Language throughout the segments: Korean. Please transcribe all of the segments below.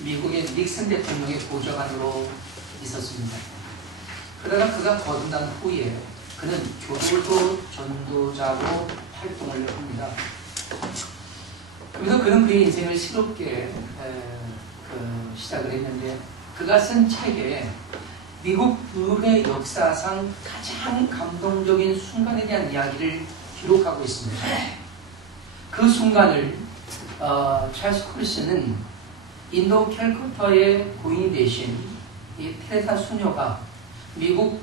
미국의 닉슨 대통령의 보좌관으로 있었습니다. 그러다 그가 거듭난 후에 그는 교도소 전도자로 활동을 합니다. 그래서 그는 그의 인생을 새롭게 시작을 했는데, 그가 쓴 책에 미국 의회 역사상 가장 감동적인 순간에 대한 이야기를 기록하고 있습니다. 그 순간을 찰스 콜슨은 인도 캘커타의 고인이 되신 이 테레사 수녀가 미국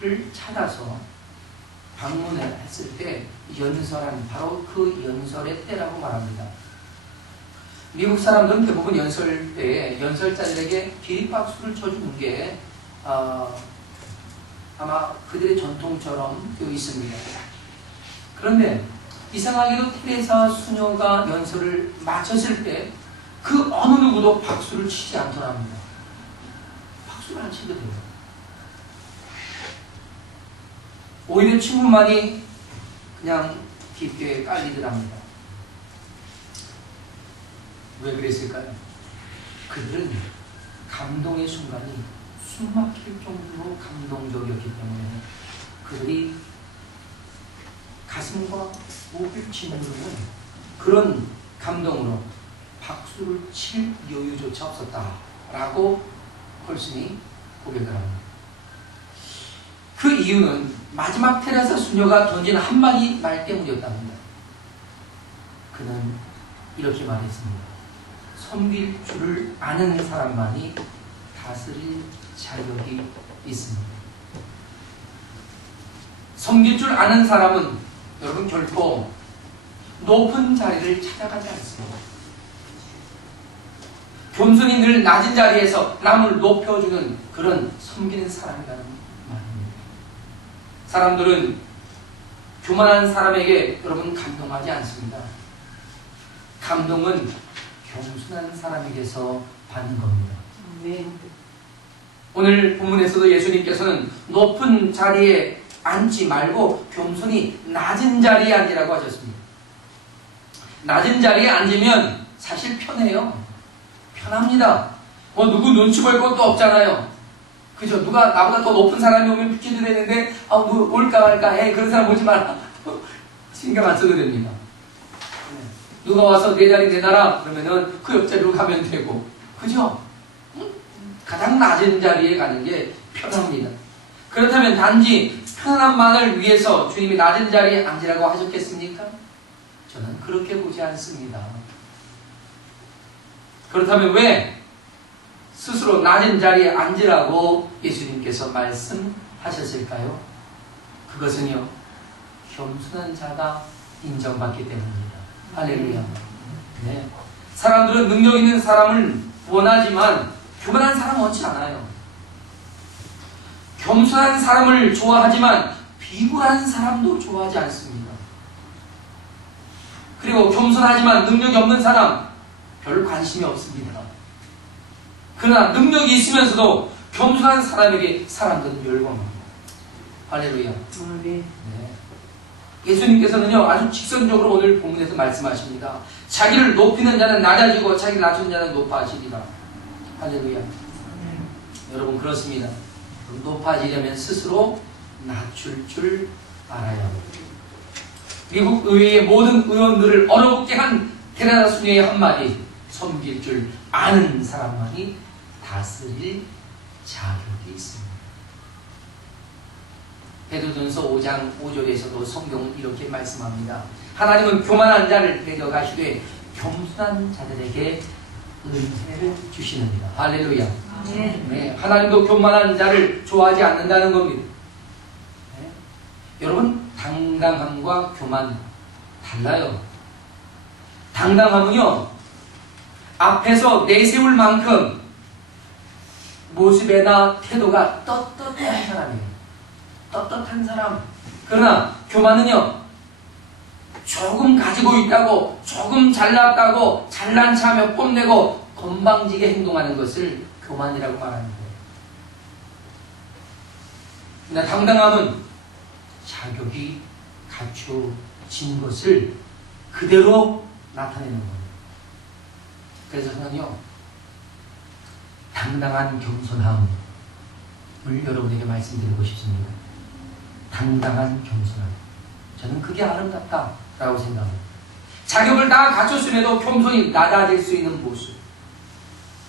국회를 찾아서 방문을 했을 때 연설한 바로 그 연설의 때라고 말합니다. 미국 사람들은 대부분 연설 때에 연설자들에게 기립박수를 쳐주는 게 아마 그들의 전통처럼 되어 있습니다. 그런데 이상하게도 테레사 수녀가 연설을 마쳤을 때 그 어느 누구도 박수를 치지 않더랍니다. 박수를 안 치게 돼요. 오히려 친구만이 그냥 깊게 깔리더랍니다. 왜 그랬을까요? 그들은 감동의 순간이 숨막힐 정도로 감동적이었기 때문에 그들이 가슴과 목을 짓누르는 그런 감동으로 박수를 칠 여유조차 없었다라고 콜슨이 고백을 합니다. 그 이유는 마지막 테레사 수녀가 던진 한마디 말 때문이었답니다. 그는 이렇게 말했습니다. 섬길 줄을 아는 사람만이 다스릴 자격이 있습니다. 섬길 줄 아는 사람은 여러분 결코 높은 자리를 찾아가지 않습니다. 겸손히 늘 낮은 자리에서 남을 높여주는 그런 섬기는 사람이라는 말입니다. 사람들은 교만한 사람에게 여러분 감동하지 않습니다. 감동은 겸손한 사람에게서 받는 겁니다. 네. 오늘 본문에서도 예수님께서는 높은 자리에 앉지 말고 겸손히 낮은 자리에 앉으라고 하셨습니다. 낮은 자리에 앉으면 사실 편해요. 편합니다. 누구 눈치 볼 것도 없잖아요. 그죠? 누가 나보다 더 높은 사람이 오면 비켜도 되는데 누구 올까 말까 해. 그런 사람 오지 마라. 신경 안 써도 됩니다. 누가 와서 내 자리 내놔라 그러면은 그 옆자리로 가면 되고, 그죠? 가장 낮은 자리에 가는 게 편합니다. 그렇다면 단지 편안함만을 위해서 주님이 낮은 자리에 앉으라고 하셨겠습니까? 저는 그렇게 보지 않습니다. 그렇다면 왜 스스로 낮은 자리에 앉으라고 예수님께서 말씀하셨을까요? 그것은요, 겸손한 자가 인정받기 때문입니다. 할렐루야. 네. 사람들은 능력 있는 사람을 원하지만 교만한 사람은 원치 않아요. 겸손한 사람을 좋아하지만 비굴한 사람도 좋아하지 않습니다. 그리고 겸손하지만 능력이 없는 사람 별 관심이 없습니다. 그러나 능력이 있으면서도 겸손한 사람에게 사람들은 열광합니다. 할렐루야. 네. 예수님께서는요, 아주 직선적으로 오늘 본문에서 말씀하십니다. 자기를 높이는 자는 낮아지고 자기를 낮추는 자는 높아지리라. 할렐루야. 여러분 그렇습니다. 높아지려면 스스로 낮출 줄 알아야 합니다. 미국 의회의 모든 의원들을 어렵게 한 테레사 수녀의 한마디, 섬길 줄 아는 사람만이 다스릴 자격이 있습니다. 베드로전서 5장 5절에서도 성경은 이렇게 말씀합니다. 하나님은 교만한 자를 데려가시되 겸손한 자들에게 은혜를 주시느니라. 할렐루야. 네, 하나님도 교만한 자를 좋아하지 않는다는 겁니다. 네. 여러분, 당당함과 교만 달라요. 당당함은요, 앞에서 내세울 만큼 모습이나 태도가 떳떳한 사람이에요. 떳떳한 사람. 그러나 교만은요, 조금 가지고 있다고, 조금 잘났다고 잘난 체하며 뽐내고 건방지게 행동하는 것을 교만이라고 말하는 거예요. 그러나 당당함은 자격이 갖춰진 것을 그대로 나타내는 거예요. 그래서 저는요, 당당한 겸손함을 여러분에게 말씀드리고 싶습니다. 당당한 겸손함. 저는 그게 아름답다라고 생각합니다. 자격을 다 갖췄음에도 겸손히 낮아질 수 있는 모습.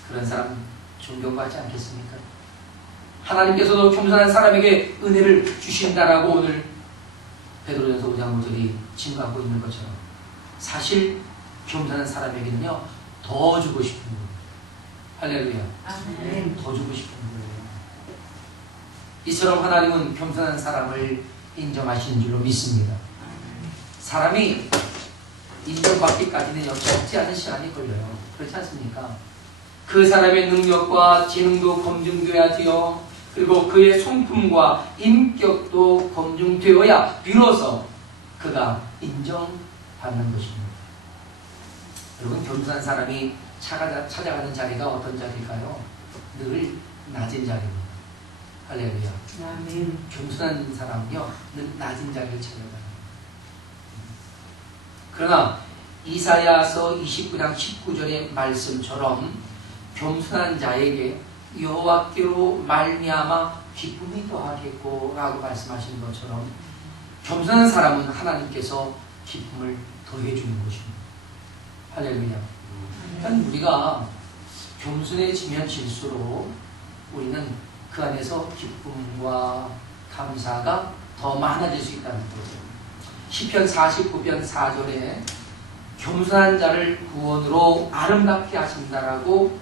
그런 사람 존경받지 않겠습니까? 하나님께서도 겸손한 사람에게 은혜를 주신다라고 오늘 베드로전서 5장 5절이 증거하고 있는 것처럼 사실 겸손한 사람에게는요 더 주고 싶은 거예요. 할렐루야. 아멘. 더 주고 싶은 거예요. 이처럼 하나님은 겸손한 사람을 인정하시는 줄로 믿습니다. 사람이 인정받기까지는 적지 않은 시간이 걸려요. 그렇지 않습니까? 그 사람의 능력과 재능도 검증되어야지요. 그리고 그의 성품과 인격도 검증되어야 비로소 그가 인정받는 것입니다. 여러분, 겸손한 사람이 찾아가는 자리가 어떤 자리일까요? 늘 낮은 자리입니다. 할렐루야. 아멘. 겸손한 사람은요 늘 낮은 자리를 찾아가요. 그러나 이사야서 29장 19절의 말씀처럼 겸손한 자에게 여호와께로 말미암아 기쁨이 더하겠고 라고 말씀하신 것처럼 겸손한 사람은 하나님께서 기쁨을 더해주는 것입니다. 할렐루야. 그러니까 우리가 겸손해지면 질수록 우리는 그 안에서 기쁨과 감사가 더 많아질 수 있다는 거죠. 시편 49편 4절에 겸손한 자를 구원으로 아름답게 하신다라고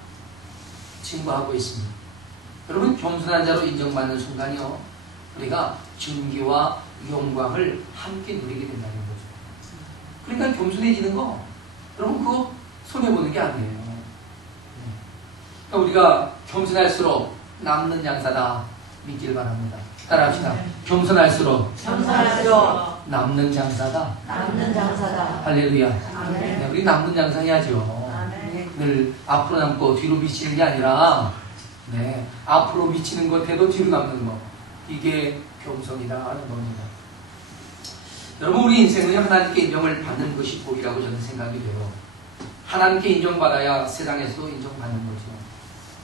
증거하고 있습니다. 여러분, 겸손한 자로 인정받는 순간이요 우리가 존귀와 영광을 함께 누리게 된다는 거죠. 그러니까 겸손해지는 거 여러분 그거 손해보는 게 아니에요. 그러니까 우리가 겸손할수록 남는 장사다 믿길 바랍니다. 따라합시다. 겸손할수록 남는 장사다. 남는 장사다. 할렐루야. 아멘. 네, 우리 남는 장사 해야죠. 아멘. 늘 앞으로 남고 뒤로 미치는 게 아니라 네, 앞으로 미치는 것 해도 뒤로 남는 것. 이게 겸손이라는 겁니다. 여러분, 우리 인생은 하나님께 인정을 받는 것이 복이라고 저는 생각이 돼요. 하나님께 인정받아야 세상에서도 인정받는 거죠.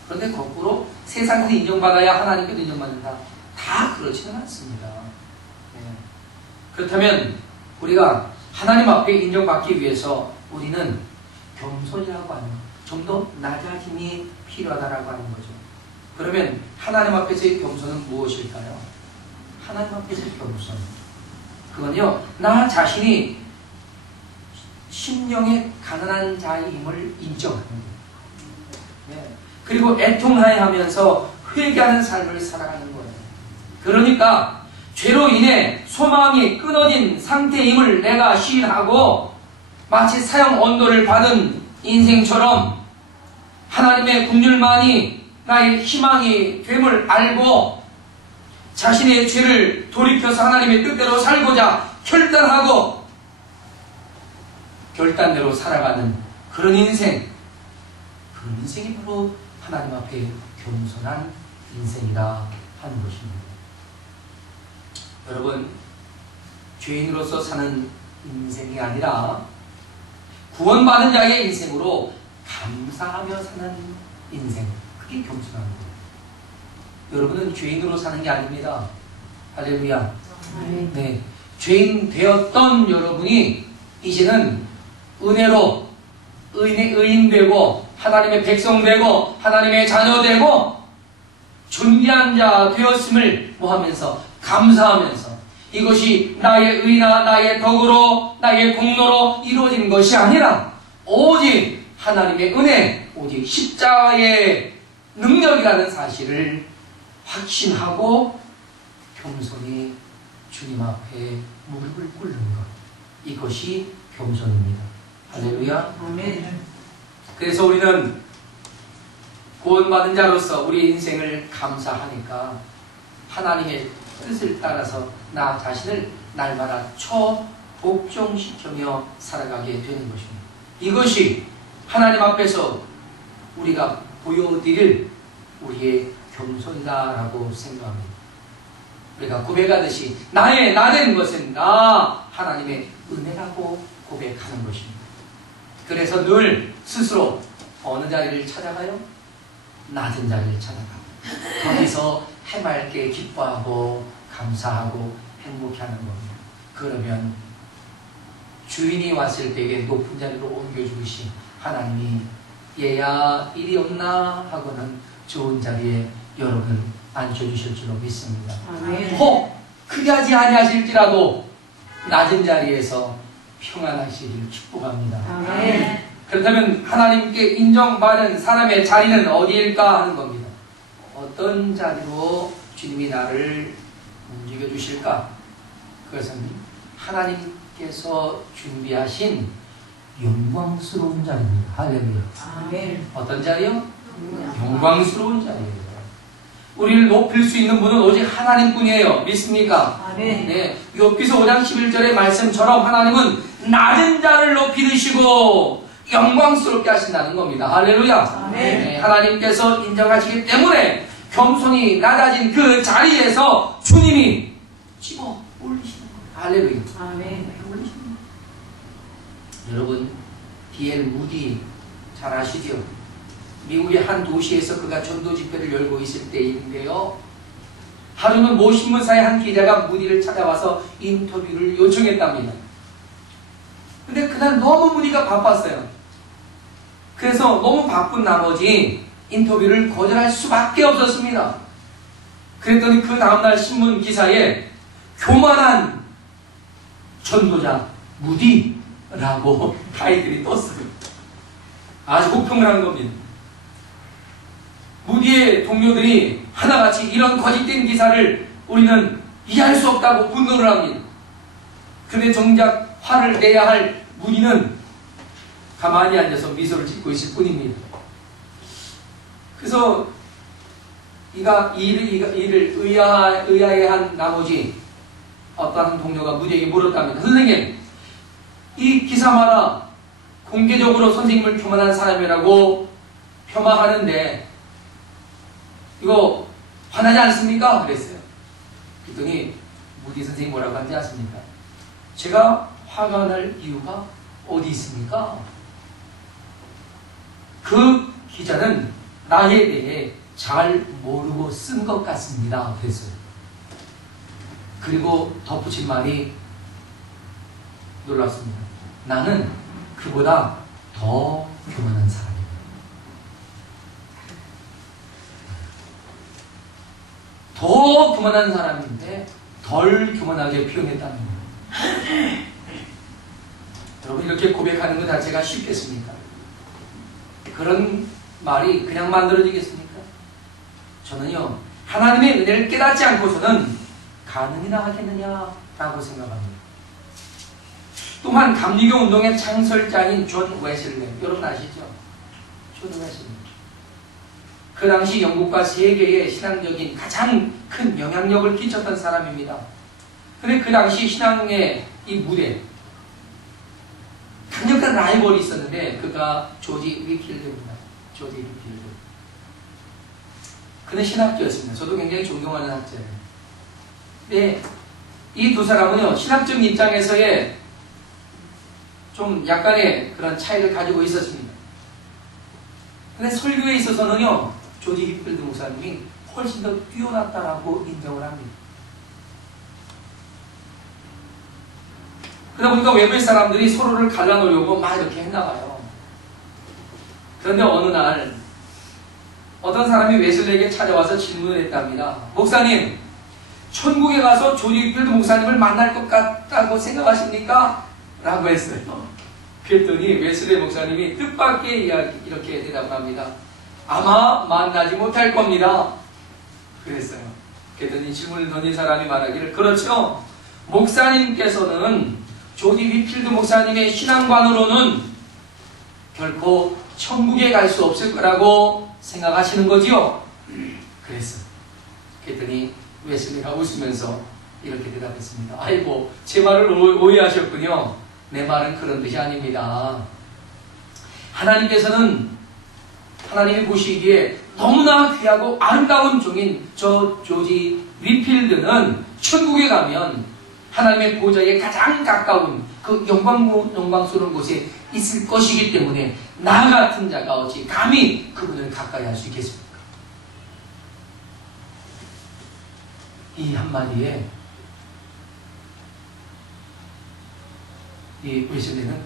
그런데 거꾸로 세상에서 인정받아야 하나님께도 인정받는다. 다 그렇지는 않습니다. 네. 그렇다면 우리가 하나님 앞에 인정받기 위해서 우리는 겸손이라고 하는 좀 더 낮아짐이 필요하다라고 하는 거죠. 그러면 하나님 앞에서의 겸손은 무엇일까요? 하나님 앞에서의 겸손. 그건요, 나 자신이 심령에 가난한 자임을 인정하는 거예요. 네. 그리고 애통하여 하면서 회개하는 삶을 살아가는 거예요. 그러니까 죄로 인해 소망이 끊어진 상태임을 내가 시인하고 마치 사형 언도를 받은 인생처럼 하나님의 긍휼만이 나의 희망이 됨을 알고 자신의 죄를 돌이켜서 하나님의 뜻대로 살고자 결단하고 결단대로 살아가는 그런 인생, 그런 인생이 바로 하나님 앞에 겸손한 인생이다 하는 것입니다. 여러분, 죄인으로서 사는 인생이 아니라 구원받은 자의 인생으로 감사하며 사는 인생, 그게 겸손한 거예요. 여러분은 죄인으로 사는 게 아닙니다. 할렐루야. 네, 죄인 되었던 여러분이 이제는 은혜로 의인 되고 하나님의 백성 되고 하나님의 자녀 되고 존귀한 자 되었음을 뭐하면서 감사하면서 이것이 나의 의나 나의 덕으로 나의 공로로 이루어진 것이 아니라 오직 하나님의 은혜, 오직 십자가의 능력이라는 사실을 확신하고 겸손히 주님 앞에 무릎을 꿇는 것, 이것이 겸손입니다. 할렐루야. 아멘. 그래서 우리는 구원받은 자로서 우리 인생을 감사하니까 하나님의 뜻을 따라서 나 자신을 날마다 복종시키며 살아가게 되는 것입니다. 이것이 하나님 앞에서 우리가 보여드릴 우리의 겸손이다라고 생각합니다. 우리가 고백하듯이 나의 나된 것은 나 하나님의 은혜라고 고백하는 것입니다. 그래서 늘 스스로 어느 자리를 찾아가요? 낮은 자리를 찾아가고 거기서 해맑게 기뻐하고 감사하고 행복해하는 겁니다. 그러면 주인이 왔을 때에 높은 자리로 옮겨주시 하나님이 얘야 일이 없나 하고는 좋은 자리에 여러분을 앉혀주실 줄로 믿습니다. 아멘. 혹 크게 하지 아니하실지라도 낮은 자리에서 평안하시기를 축복합니다. 아멘. 그렇다면 하나님께 인정받은 사람의 자리는 어디일까 하는 겁니다. 어떤 자리로 주님이 나를 움직여 주실까? 그것은 하나님께서 준비하신 영광스러운 자리입니다. 할렐루야. 아멘. 어떤 자리요? 영광스러운 자리예요. 우리를 높일 수 있는 분은 오직 하나님뿐이에요. 믿습니까? 아멘. 네, 욥기서 5장 11절의 말씀처럼 하나님은 낮은 자를 높이 드시고 영광스럽게 하신다는 겁니다. 할렐루야. 아멘. 네, 하나님께서 인정하시기 때문에 겸손히 낮아진 그 자리에서 주님이 집어 올리시는 거예요. 할렐루야. 아멘. 여러분, D.L. 무디 잘 아시죠? 미국의 한 도시에서 그가 전도 집회를 열고 있을 때인데요. 하루는 모 신문사의 한 기자가 무디를 찾아와서 인터뷰를 요청했답니다. 근데 그날 너무 무디가 바빴어요. 그래서 너무 바쁜 나머지 인터뷰를 거절할 수밖에 없었습니다. 그랬더니 그 다음날 신문 기사에 교만한 전도자 무디라고 타이틀이 떴어요. 아주 혹평을 겁니다. 무디의 동료들이 하나같이 이런 거짓된 기사를 우리는 이해할 수 없다고 분노를 합니다. 그런데 정작 화를 내야 할 무디는 가만히 앉아서 미소를 짓고 있을 뿐입니다. 그래서 이 일을 의아해한 나머지 어떤 동료가 무디에게 물었답니다. 선생님, 이 기사마다 공개적으로 선생님을 교만한 사람이라고 폄하하는데 이거 화나지 않습니까? 그랬어요. 그랬더니 무디 선생님 뭐라고 하는지 아십니까? 제가 화가 날 이유가 어디 있습니까? 그 기자는 나에 대해 잘 모르고 쓴 것 같습니다. 그랬어요. 그리고 덧붙인 말이 놀랍습니다. 나는 그보다 더 교만한 사람입니다. 더 교만한 사람인데 덜 교만하게 표현했다는 거예요. 여러분, 이렇게 고백하는 것 자체가 쉽겠습니까? 그런 말이 그냥 만들어지겠습니까? 저는요, 하나님의 은혜를 깨닫지 않고서는 가능이나 하겠느냐라고 생각합니다. 또한 감리교 운동의 창설자인 존 웨슬리, 여러분 아시죠? 존 웨슬리. 그 당시 영국과 세계에 신앙적인 가장 큰 영향력을 끼쳤던 사람입니다. 그런데 그 당시 신앙의 이 무대, 강력한 라이벌이 있었는데 그가 조지 위필드입니다. 조지 위필드. 그는 신학자였습니다. 저도 굉장히 존경하는 학자예요. 네, 이 두 사람은요, 신학적 입장에서의 좀 약간의 그런 차이를 가지고 있었습니다. 근데 설교에 있어서는요, 조지 위필드 목사님이 훨씬 더 뛰어났다라고 인정을 합니다. 그러다 보니까 외부의 사람들이 서로를 갈라놓으려고 막 이렇게 했나봐요. 그런데 어느 날 어떤 사람이 웨슬리에게 찾아와서 질문을 했답니다. 목사님, 천국에 가서 조지 위필드 목사님을 만날 것 같다고 생각하십니까? 라고 했어요. 그랬더니 웨슬리 목사님이 뜻밖의 이렇게 대답합니다. 아마 만나지 못할 겁니다. 그랬어요. 그랬더니 질문을 던진 사람이 말하기를, 그렇죠. 목사님께서는 조지 위필드 목사님의 신앙관으로는 결코 천국에 갈 수 없을 거라고 생각하시는 거지요? 그랬어요. 그랬더니 웨슬리가 웃으면서 이렇게 대답했습니다. 아이고, 제 말을 오해하셨군요. 내 말은 그런 뜻이 아닙니다. 하나님이 보시기에 너무나 귀하고 아름다운 종인 저 조지 위필드는 천국에 가면 하나님의 보좌에 가장 가까운 그 영광스러운 곳에 있을 것이기 때문에 나 같은 자가 어찌 감히 그분을 가까이 할 수 있겠습니까? 이 한마디에 이 웨슬리는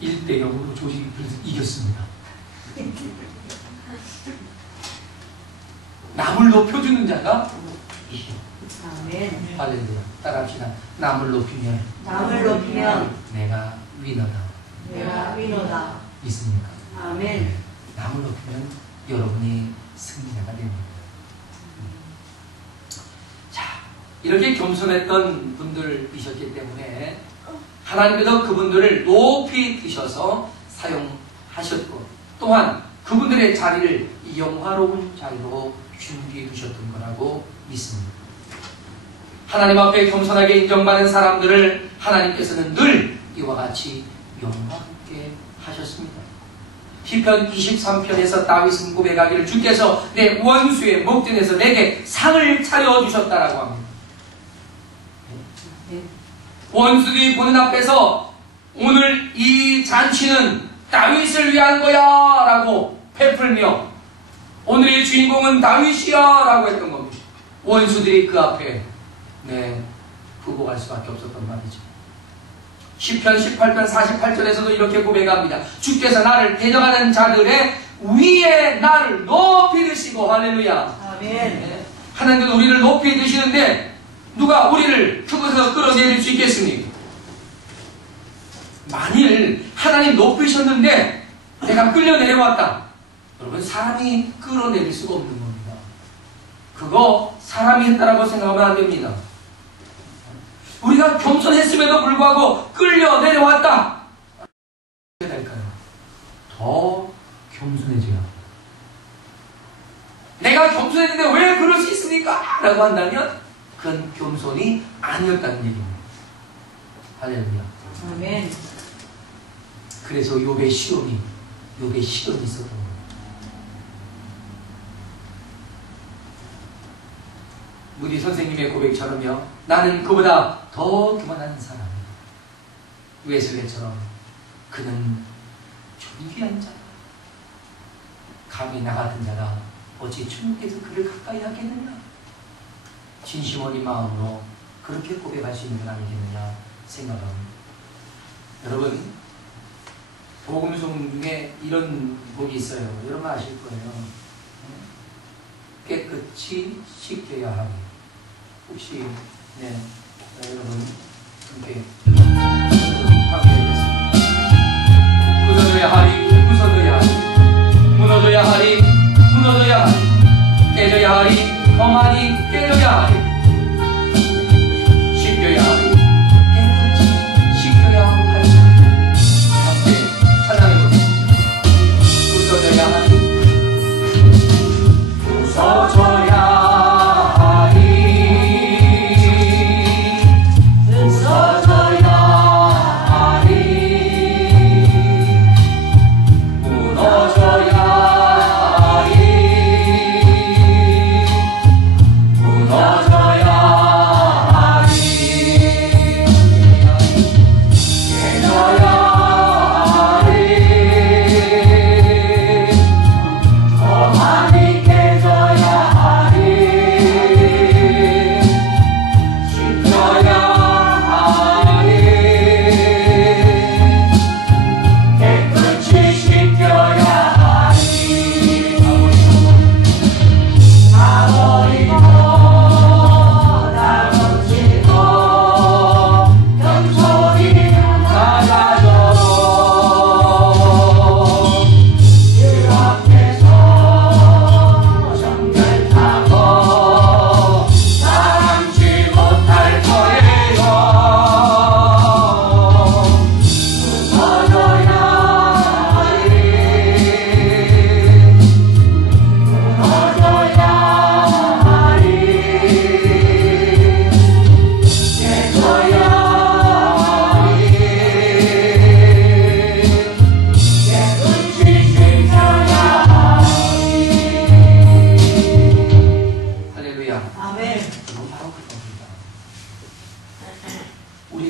1대0으로 조직을 이겼습니다. 남을 높여주는 자가 이겨. 아멘. 할렐루야. 따라합시다. 남을 높이면 내가 위너다. 내가 위로다. 믿습니까? 아멘. 남을 높이면 여러분이 승리자가 됩니다. 자, 이렇게 겸손했던 분들이셨기 때문에 하나님께서 그분들을 높이 드셔서 사용하셨고, 또한 그분들의 자리를 영화로운 자리로 준비해 두셨던 거라고 믿습니다. 하나님 앞에 겸손하게 인정받는 사람들을 하나님께서는 늘 이와 같이 영광있게 하셨습니다. 시편 23편에서 다윗은 고백하기를 주께서 내 원수의 목전에서 내게 상을 차려주셨다라고 합니다. 원수들이 보는 앞에서 오늘 이 잔치는 다윗을 위한 거야 라고 베풀며 오늘의 주인공은 다윗이야 라고 했던 겁니다. 원수들이 그 앞에 부복할 수밖에 없었던 말이죠. 시편 18편 48절에서도 이렇게 고백합니다. 주께서 나를 대적하는 자들의 위에 나를 높이 드시고, 할렐루야. 아멘. 하나님께서 우리를 높이 드시는데 누가 우리를 그곳에서 끌어내릴 수 있겠습니까? 만일 하나님 높이셨는데 내가 끌려 내려왔다. 여러분, 사람이 끌어내릴 수가 없는 겁니다. 그거 사람이 했다라고 생각하면 안 됩니다. 우리가 겸손했음에도 불구하고 끌려 내려왔다. 어떻게 될까요? 더 겸손해져야 합니다. 내가 겸손했는데 왜 그럴 수 있습니까? 라고 한다면 그건 겸손이 아니었다는 얘기입니다. 할렐루야. 아멘. 그래서 욥의 시험이 있었던 겁니다. 무디 선생님의 고백처럼요, 나는 그보다 더 교만한 사람이다. 웨슬레처럼 그는 존귀한 자다. 감히 나 같은 자가 어찌 주님께서 그를 가까이 하겠느냐. 진심 어린 마음으로 그렇게 고백할 수 있는 건 아니겠느냐 생각합니다. 여러분, 복음송 중에 이런 곡이 있어요. 여러분 아실 거예요. 깨끗이 씻겨야 하리. 혹시 여러분 함께 하겠습니다. 부서져야 하리, 부서져야 하리, 무너져야 하리, 무너져야 하리, 깨져야 하리, 더 많이 깨져야 하리, 씻겨야 하리, 깨끗이 씻겨야 하리. 함께 찬양해보겠습니다. 부서져야 하리, 부서져야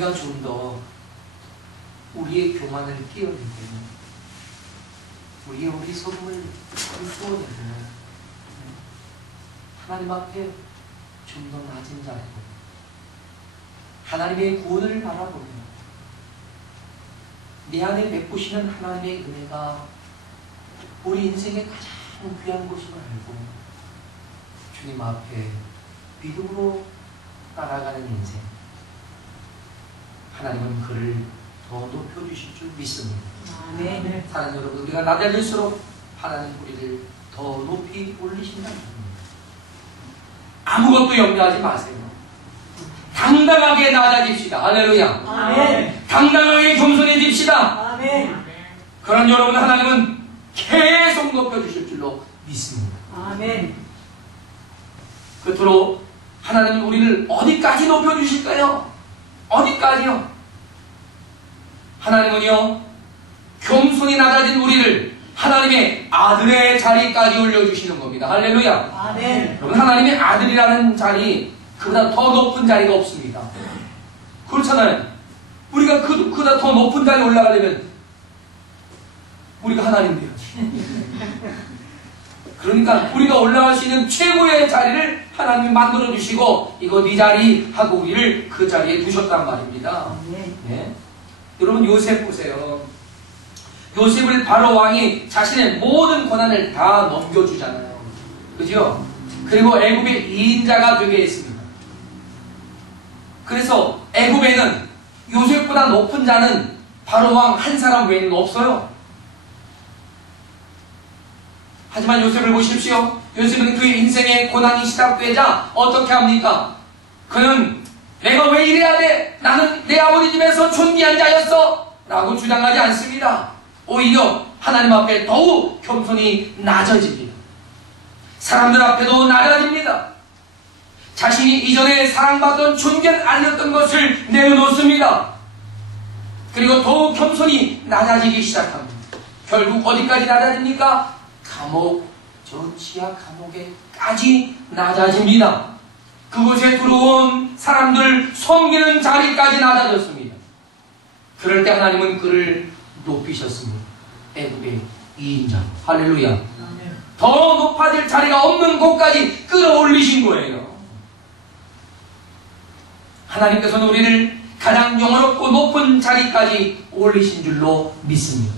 우리가 좀 더 우리의 교만을 끼워내고 우리의 어리석음을 풀어내고 하나님 앞에 좀 더 낮은 자리로 하나님의 구원을 바라보며 내 안에 베푸시는 하나님의 은혜가 우리 인생의 가장 귀한 것인 걸 알고 주님 앞에 믿음으로 따라가는 인생, 하나님은 그를 더 높여주실 줄 믿습니다. 아멘. 사랑하는 여러분, 우리가 낮아질수록 하나님 우리를 더 높이 올리신다는 겁니다. 아무것도 염려하지 마세요. 당당하게 낮아집시다. 할렐루야. 아멘. 당당하게 겸손해집시다. 아멘. 그런 여러분, 하나님은 계속 높여주실 줄로 믿습니다. 아멘. 그토록 하나님은 우리를 어디까지 높여주실까요? 어디까지요? 하나님은요, 겸손히 낮아진 우리를 하나님의 아들의 자리까지 올려주시는 겁니다. 할렐루야. 아멘. 여러분, 하나님의 아들이라는 자리, 그보다 더 높은 자리가 없습니다. 그렇잖아요. 우리가 그보다 더 높은 자리에 올라가려면 우리가 하나님 돼야지. 그러니까 우리가 올라갈 수 있는 최고의 자리를 하나님이 만들어주시고 이거 네 자리 하고 우리를 그 자리에 두셨단 말입니다. 네. 여러분, 요셉 보세요. 요셉을 바로 왕이 자신의 모든 권한을 다 넘겨주잖아요. 그죠? 그리고 애굽의 2인자가 되게 했습니다. 그래서 애굽에는 요셉보다 높은 자는 바로 왕 한 사람 외에는 없어요. 하지만 요셉을 보십시오. 요셉은 그의 인생의 고난이 시작되자 어떻게 합니까? 그는 내가 왜 이래야 돼? 나는 내 아버지 집에서 존귀한 자였어 라고 주장하지 않습니다. 오히려 하나님 앞에 더욱 겸손히 낮아집니다. 사람들 앞에도 낮아집니다. 자신이 이전에 사랑받던 존경 알렸던 것을 내려놓습니다. 그리고 더욱 겸손히 낮아지기 시작합니다. 결국 어디까지 낮아집니까? 감옥, 저 지하 감옥에까지 낮아집니다. 그곳에 들어온 사람들 섬기는 자리까지 낮아졌습니다. 그럴 때 하나님은 그를 높이셨습니다. 애굽의 2인자. 할렐루야. 더 높아질 자리가 없는 곳까지 끌어올리신 거예요. 하나님께서는 우리를 가장 영원롭고 높은 자리까지 올리신 줄로 믿습니다.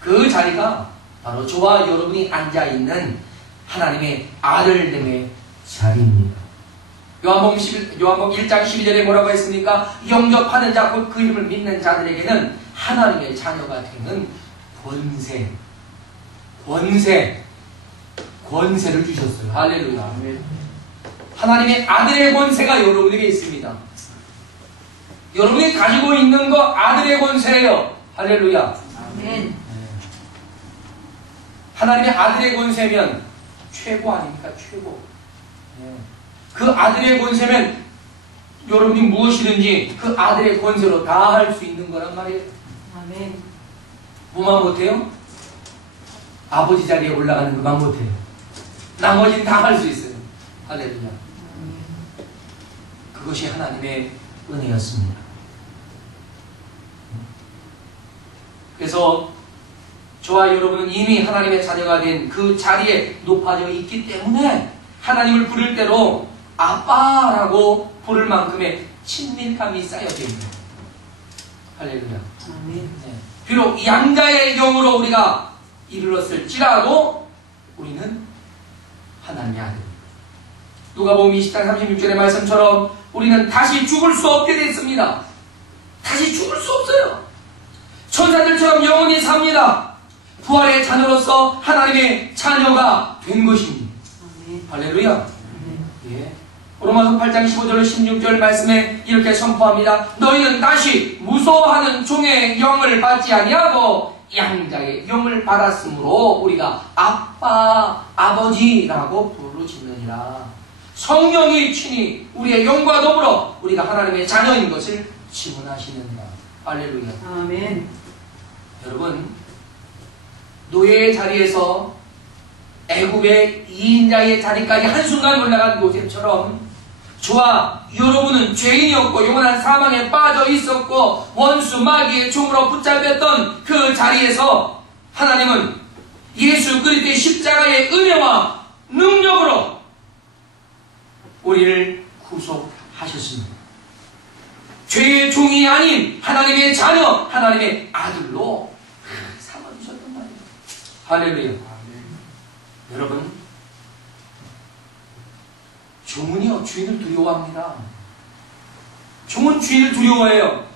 그 자리가 바로 저와 여러분이 앉아있는 하나님의 아들됨의 자리입니다. 요한복음 1장 12절에 뭐라고 했습니까? 영접하는 자, 곧 그 이름을 믿는 자들에게는 하나님의 자녀가 되는 권세를 주셨어요. 할렐루야. 하나님의 아들의 권세가 여러분에게 있습니다. 여러분이 가지고 있는 거 아들의 권세예요. 할렐루야. 아멘. 하나님의 아들의 권세면 최고 아닙니까? 최고. 그 아들의 권세면 여러분이 무엇이든지 그 아들의 권세로 다 할 수 있는 거란 말이에요. 아멘. 뭐만 못해요? 아버지 자리에 올라가는 것만 못해요. 나머지는 다 할 수 있어요. 할렐루야. 그것이 하나님의 은혜였습니다. 그래서 저와 여러분은 이미 하나님의 자녀가 된 그 자리에 높아져 있기 때문에 하나님을 부를 때로 아빠라고 부를 만큼의 친밀감이 쌓여져 있는 거예요. 할렐루야. 아멘. 네. 비록 양자의 영으로 우리가 이르렀을지라도 우리는 하나님의 아들. 누가복음 20장 36절의 말씀처럼 우리는 다시 죽을 수 없게 됐습니다. 다시 죽을 수 없어요. 천사들처럼 영원히 삽니다. 부활의 자녀로서 하나님의 자녀가 된 것입니다. 아멘. 할렐루야. 예. 로마서 8장 15절 16절 말씀에 이렇게 선포합니다. 너희는 다시 무서워하는 종의 영을 받지 아니하고 양자의 영을 받았으므로 우리가 아빠, 아버지라고 부르짖느니라. 성령이 친히 우리의 영과 더불어 우리가 하나님의 자녀인 것을 증언하시는다. 할렐루야. 아멘. 여러분, 노예의 자리에서 애굽의 2인자의 자리까지 한순간 올라간 요셉처럼 저와 여러분은 죄인이었고 영원한 사망에 빠져 있었고 원수 마귀의 종으로 붙잡혔던 그 자리에서 하나님은 예수 그리스도의 십자가의 은혜와 능력으로 우리를 구속하셨습니다. 죄의 종이 아닌 하나님의 자녀, 하나님의 아들로 삼아주셨단 말이에요. 할렐루야. 여러분, 종은요 주인을 두려워합니다. 종은 주인을 두려워해요.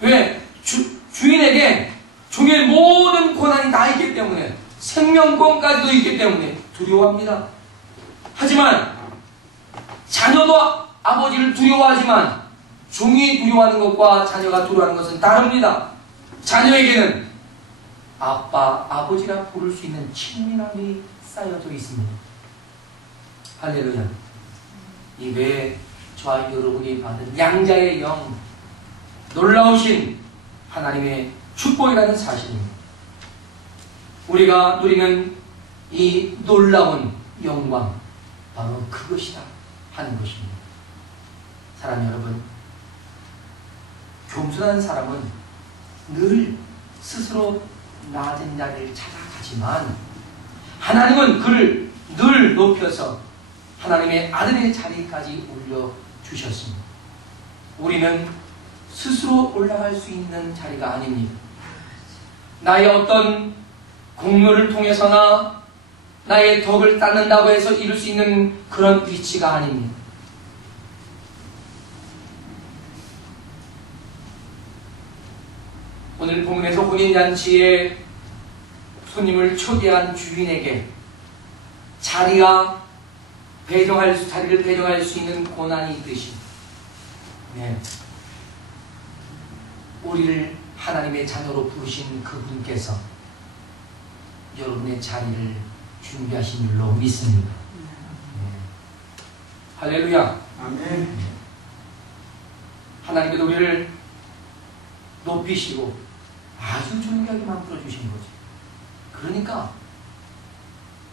왜? 주인에게 종의 모든 권한이 다 있기 때문에, 생명권까지도 있기 때문에 두려워합니다. 하지만 자녀도 아버지를 두려워하지만 종이 두려워하는 것과 자녀가 두려워하는 것은 다릅니다. 자녀에게는 아빠, 아버지라 부를 수 있는 친밀함이 쌓여져 있습니다. 할렐루야. 이외에 저와 여러분이 받은 양자의 영, 놀라우신 하나님의 축복이라는 사실입니다. 우리가 누리는 이 놀라운 영광, 바로 그것이다 하는 것입니다. 사랑 여러분, 겸손한 사람은 늘 스스로 낮은 자리를 찾아가지만 하나님은 그를 늘 높여서 하나님의 아들의 자리까지 올려주셨습니다. 우리는 스스로 올라갈 수 있는 자리가 아닙니다. 나의 어떤 공로를 통해서나 나의 덕을 쌓는다고 해서 이룰 수 있는 그런 위치가 아닙니다. 오늘 본문에서 혼인잔치에 손님을 초대한 주인에게 자리를 배정할 수 있는 권한이 있듯이, 우리를 하나님의 자녀로 부르신 그분께서 여러분의 자리를 준비하신 줄로 믿습니다. 할렐루야. 아멘. 하나님께서 우리를 높이시고 아주 존귀하게 만들어주신 거죠. 그러니까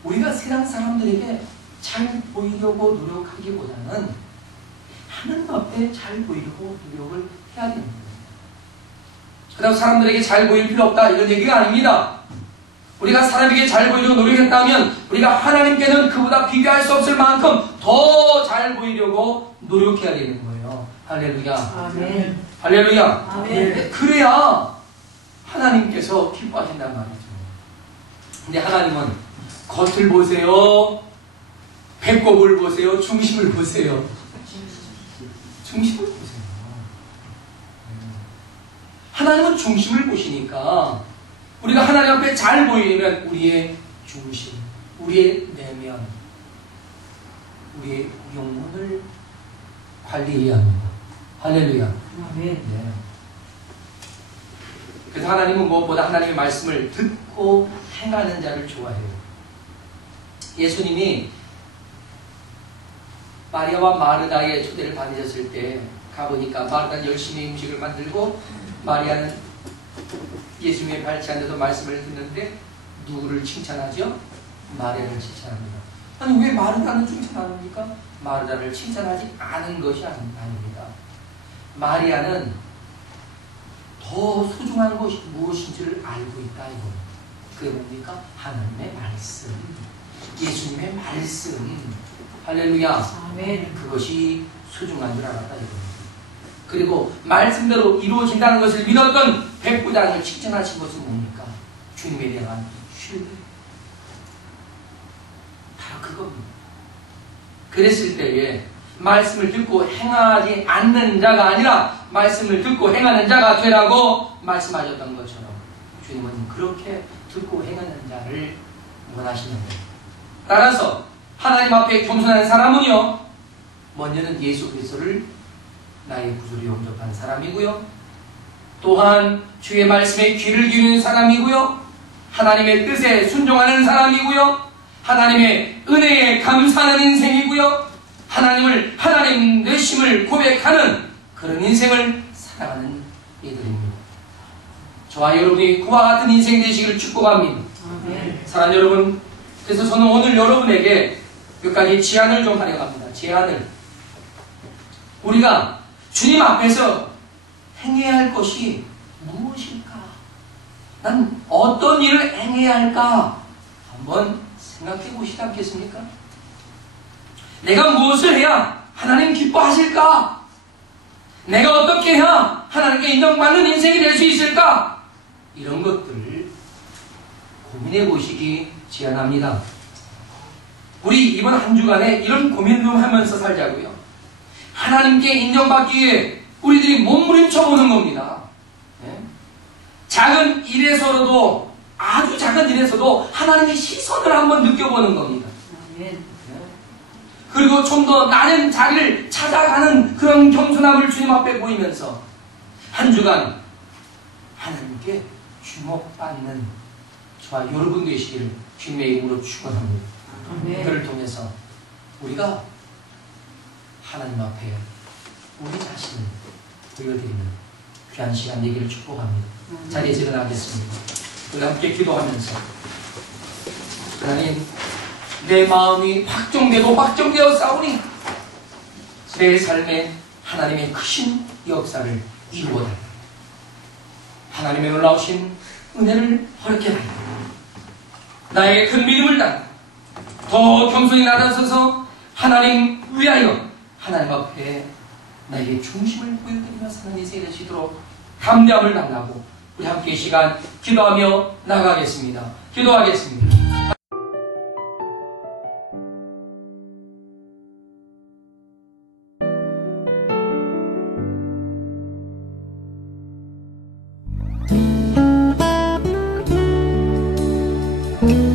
우리가 세상 사람들에게 잘 보이려고 노력하기보다는 하나님 앞에 잘 보이려고 노력을 해야 됩니다. 그다음 사람들에게 잘 보일 필요 없다 이런 얘기가 아닙니다. 우리가 사람에게 잘 보이려고 노력했다면 우리가 하나님께는 그보다 비교할 수 없을 만큼 더 잘 보이려고 노력해야 되는 거예요. 할렐루야. 아멘. 할렐루야. 아멘. 그래야 하나님께서 기뻐하신단 말이죠. 근데 하나님은 겉을 보세요, 배꼽을 보세요, 중심을 보세요. 중심을 보세요. 하나님은 중심을 보시니까 우리가 하나님 앞에 잘 보이려면 우리의 중심, 우리의 내면, 우리의 영혼을 관리해야 합니다. 할렐루야. 아멘. 그래서 하나님은 무엇보다 하나님의 말씀을 듣고 행하는 자를 좋아해요. 예수님이 마리아와 마르다의 초대를 받으셨을 때 가보니까 마르다는 열심히 음식을 만들고 마리아는 예수님의 발치 앉아서 말씀을 듣는데 누구를 칭찬하죠? 마리아를 칭찬합니다. 아니 왜 마르다는 칭찬 안 합니까? 마르다를 칭찬하지 않은 것이 아닙니다. 마리아는 더 소중한 것이 무엇인지를 알고 있다 이거예요. 그게 뭡니까? 하나님의 말씀, 예수님의 말씀. 할렐루야. 아멘. 그것이 소중한 줄 알았다 이거예요. 그리고 말씀대로 이루어진다는 것을 믿었던 백부장을 칭찬하신 것은 뭡니까? 주님에 대한 신뢰. 바로 그겁니다. 그랬을 때에 말씀을 듣고 행하지 않는 자가 아니라 말씀을 듣고 행하는 자가 되라고 말씀하셨던 것처럼 주님은 그렇게 듣고 행하는 자를 원하시는 거예요. 따라서 하나님 앞에 겸손한 사람은요, 먼저는 예수 그리스도를 나의 구주로 영접한 사람이고요, 또한 주의 말씀에 귀를 기울이는 사람이고요, 하나님의 뜻에 순종하는 사람이고요, 하나님의 은혜에 감사하는 인생이고요, 하나님을 하나님 되심을 고백하는 그런 인생을 살아가는 이들입니다. 저와 여러분이 그와 같은 인생이 되시기를 축복합니다. 아멘. 사랑하는 여러분, 그래서 저는 오늘 여러분에게 몇 가지 제안을 좀 하려고 합니다. 제안을. 우리가 주님 앞에서 행해야 할 것이 무엇일까? 난 어떤 일을 행해야 할까? 한번 생각해 보시지 않겠습니까? 내가 무엇을 해야 하나님 기뻐하실까? 내가 어떻게 해야 하나님께 인정받는 인생이 될 수 있을까? 이런 것들을 고민해 보시기 제안합니다. 우리 이번 한 주간에 이런 고민 좀 하면서 살자고요. 하나님께 인정받기 위해 우리들이 몸부림쳐 보는 겁니다. 네? 작은 일에서도, 아주 작은 일에서도 하나님의 시선을 한번 느껴보는 겁니다. 아멘. 그리고 좀 더 낮은 자리를 찾아가는 그런 겸손함을 주님 앞에 보이면서 한 주간 하나님께 주목받는 저와 여러분 되시기를 주님의 이름으로 축원합니다. 그를 통해서 우리가 하나님 앞에 우리 자신을 보여드리는 귀한 시간 되기를 축복합니다. 자리에 일어나겠습니다. 우리 함께 기도하면서 하나님, 내 마음이 확정되고 확정되어 싸우니 내 삶에 하나님의 크신 역사를 이루어달라. 하나님의 놀라우신 은혜를 허락해 달라. 나에게 큰 믿음을 달라. 더 겸손히 낮아서서 하나님 위하여 하나님 앞에 나에게 중심을 보여드리며 사는 인생이 되시도록 담대함을 달라고 우리 함께 이 시간 기도하며 나가겠습니다. 기도하겠습니다. thank you